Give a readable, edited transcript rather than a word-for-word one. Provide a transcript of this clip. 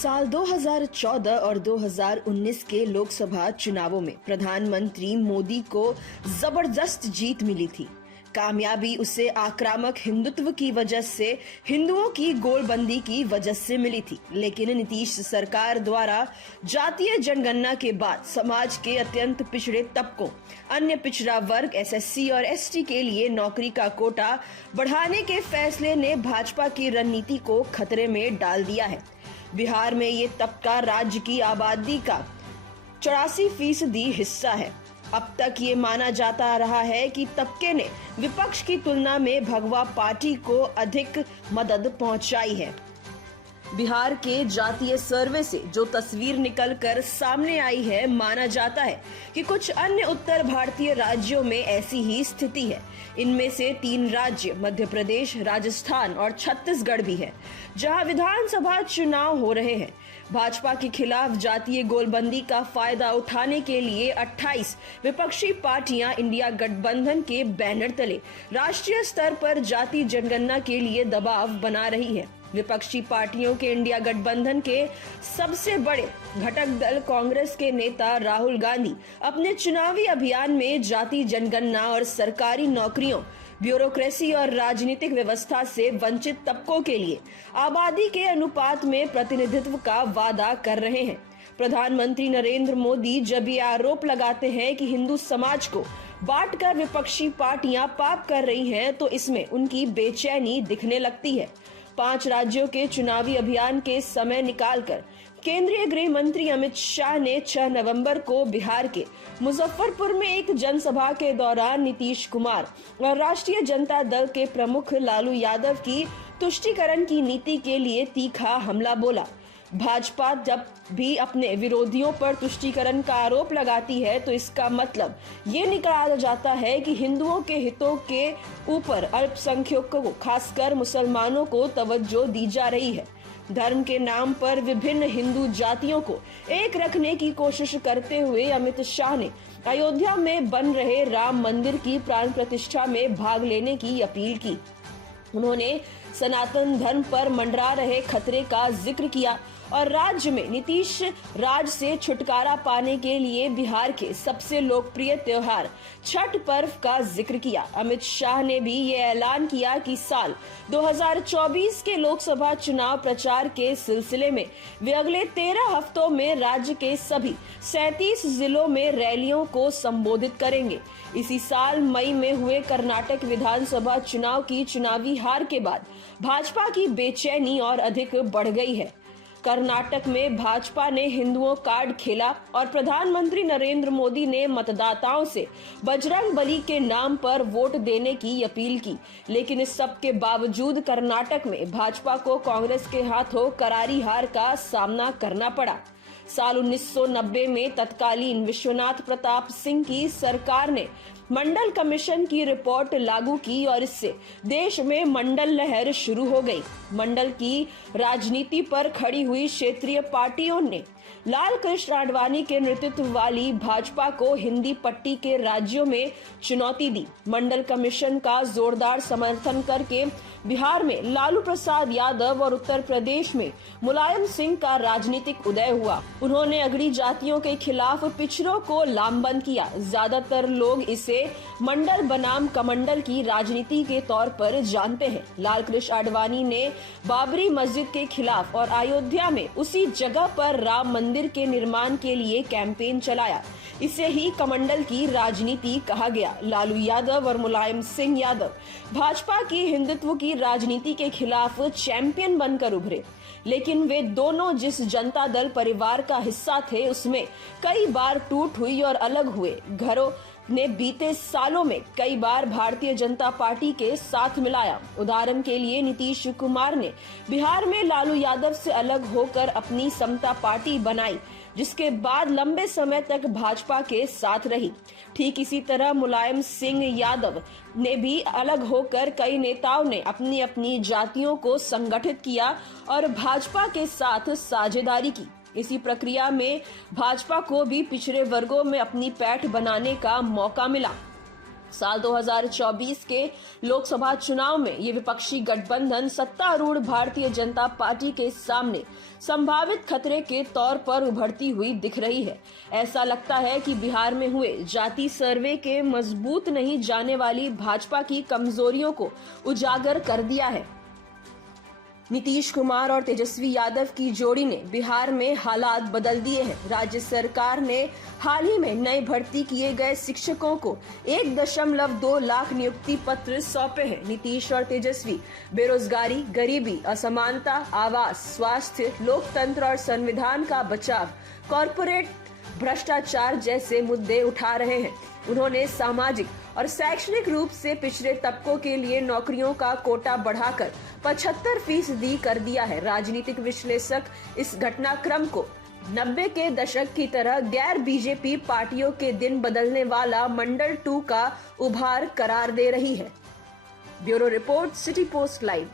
साल 2014 और 2019 के लोकसभा चुनावों में प्रधानमंत्री मोदी को जबरदस्त जीत मिली थी। कामयाबी उसे आक्रामक हिंदुत्व की वजह से, हिंदुओं की गोलबंदी की वजह से मिली थी। लेकिन नीतीश सरकार द्वारा जातीय जनगणना के बाद समाज के अत्यंत पिछड़े तबकों, अन्य पिछड़ा वर्ग, एसएससी और एसटी के लिए नौकरी का कोटा बढ़ाने के फैसले ने भाजपा की रणनीति को खतरे में डाल दिया है। बिहार में ये तबका राज्य की आबादी का 84% हिस्सा है। अब तक ये माना जाता रहा है कि तबके ने विपक्ष की तुलना में भगवा पार्टी को अधिक मदद पहुंचाई है। बिहार के जातीय सर्वे से जो तस्वीर निकलकर सामने आई है, माना जाता है कि कुछ अन्य उत्तर भारतीय राज्यों में ऐसी ही स्थिति है। इनमें से 3 राज्य मध्य प्रदेश, राजस्थान और छत्तीसगढ़ भी है, जहां विधानसभा चुनाव हो रहे हैं। भाजपा के खिलाफ जातीय गोलबंदी का फायदा उठाने के लिए 28 विपक्षी पार्टियां इंडिया गठबंधन के बैनर तले राष्ट्रीय स्तर पर जातीय जनगणना के लिए दबाव बना रही है। विपक्षी पार्टियों के इंडिया गठबंधन के सबसे बड़े घटक दल कांग्रेस के नेता राहुल गांधी अपने चुनावी अभियान में जातीय जनगणना और सरकारी नौकरियों, ब्यूरोक्रेसी और राजनीतिक व्यवस्था से वंचित तबकों के लिए आबादी के अनुपात में प्रतिनिधित्व का वादा कर रहे हैं। प्रधानमंत्री नरेंद्र मोदी जब ये आरोप लगाते हैं कि हिंदू समाज को बांटकर विपक्षी पार्टियां पाप कर रही हैं, तो इसमें उनकी बेचैनी दिखने लगती है। 5 राज्यों के चुनावी अभियान के समय निकालकर केंद्रीय गृह मंत्री अमित शाह ने 6 नवंबर को बिहार के मुजफ्फरपुर में एक जनसभा के दौरान नीतीश कुमार और राष्ट्रीय जनता दल के प्रमुख लालू यादव की तुष्टीकरण की नीति के लिए तीखा हमला बोला। भाजपा जब भी अपने विरोधियों पर तुष्टीकरण का आरोप लगाती है, तो इसका मतलब ये निकाला जाता है कि हिंदुओं के हितों के ऊपर अल्पसंख्यकों को, खासकर मुसलमानों को तवज्जो दी जा रही है। धर्म के नाम पर विभिन्न हिंदू जातियों को एक रखने की कोशिश करते हुए अमित शाह ने अयोध्या में बन रहे राम मंदिर की प्राण प्रतिष्ठा में भाग लेने की अपील की। उन्होंने सनातन धर्म पर मंडरा रहे खतरे का जिक्र किया और राज्य में नीतीश राज से छुटकारा पाने के लिए बिहार के सबसे लोकप्रिय त्योहार छठ पर्व का जिक्र किया। अमित शाह ने भी ये ऐलान किया कि साल 2024 के लोकसभा चुनाव प्रचार के सिलसिले में वे अगले 13 हफ्तों में राज्य के सभी 37 जिलों में रैलियों को संबोधित करेंगे। इसी साल मई में हुए कर्नाटक विधानसभा चुनाव की चुनावी हार के बाद भाजपा की बेचैनी और अधिक बढ़ गई है। कर्नाटक में भाजपा ने हिंदुओं कार्ड खेला और प्रधानमंत्री नरेंद्र मोदी ने मतदाताओं से बजरंग बली के नाम पर वोट देने की अपील की। लेकिन इस सब के बावजूद कर्नाटक में भाजपा को कांग्रेस के हाथों करारी हार का सामना करना पड़ा। साल 1990 में तत्कालीन विश्वनाथ प्रताप सिंह की सरकार ने मंडल कमीशन की रिपोर्ट लागू की और इससे देश में मंडल लहर शुरू हो गई। मंडल की राजनीति पर खड़ी हुई क्षेत्रीय पार्टियों ने लाल कृष्ण आडवाणी के नेतृत्व वाली भाजपा को हिंदी पट्टी के राज्यों में चुनौती दी। मंडल कमीशन का जोरदार समर्थन करके बिहार में लालू प्रसाद यादव और उत्तर प्रदेश में मुलायम सिंह का राजनीतिक उदय हुआ। उन्होंने अगड़ी जातियों के खिलाफ पिछड़ों को लामबंद किया। ज्यादातर लोग इसे मंडल बनाम कमंडल की राजनीति के तौर पर जानते हैं। लाल कृष्ण आडवाणी ने बाबरी मस्जिद के खिलाफ और अयोध्या में उसी जगह पर राम मंदिर के निर्माण के लिए कैंपेन चलाया। इसे ही कमंडल की राजनीति कहा गया। लालू यादव और मुलायम सिंह यादव भाजपा की हिंदुत्व की राजनीति के खिलाफ चैंपियन बनकर उभरे। लेकिन वे दोनों जिस जनता दल परिवार का हिस्सा थे, उसमें कई बार टूट हुई और अलग हुए। घरों ने बीते सालों में कई बार भारतीय जनता पार्टी के साथ मिलाया। उदाहरण के लिए नीतीश कुमार ने बिहार में लालू यादव से अलग होकर अपनी समता पार्टी बनाई, जिसके बाद लंबे समय तक भाजपा के साथ रही। ठीक इसी तरह मुलायम सिंह यादव ने भी अलग होकर कई नेताओं ने अपनी अपनी जातियों को संगठित किया और भाजपा के साथ साझेदारी की। इसी प्रक्रिया में भाजपा को भी पिछड़े वर्गों में अपनी पैठ बनाने का मौका मिला। साल 2024 के लोकसभा चुनाव में ये विपक्षी गठबंधन सत्तारूढ़ भारतीय जनता पार्टी के सामने संभावित खतरे के तौर पर उभरती हुई दिख रही है। ऐसा लगता है कि बिहार में हुए जाति सर्वे के मजबूत नहीं जाने वाली भाजपा की कमजोरियों को उजागर कर दिया है। नीतीश कुमार और तेजस्वी यादव की जोड़ी ने बिहार में हालात बदल दिए हैं। राज्य सरकार ने हाल ही में नए भर्ती किए गए शिक्षकों को 1.2 लाख नियुक्ति पत्र सौंपे हैं। नीतीश और तेजस्वी बेरोजगारी, गरीबी, असमानता, आवास, स्वास्थ्य, लोकतंत्र और संविधान का बचाव, कॉरपोरेट भ्रष्टाचार जैसे मुद्दे उठा रहे हैं। उन्होंने सामाजिक और शैक्षणिक रूप से पिछड़े तबकों के लिए नौकरियों का कोटा बढ़ाकर 75% कर दिया है। राजनीतिक विश्लेषक इस घटनाक्रम को 90 के दशक की तरह गैर बीजेपी पार्टियों के दिन बदलने वाला मंडल 2 का उभार करार दे रही है। Bureau report, city post live.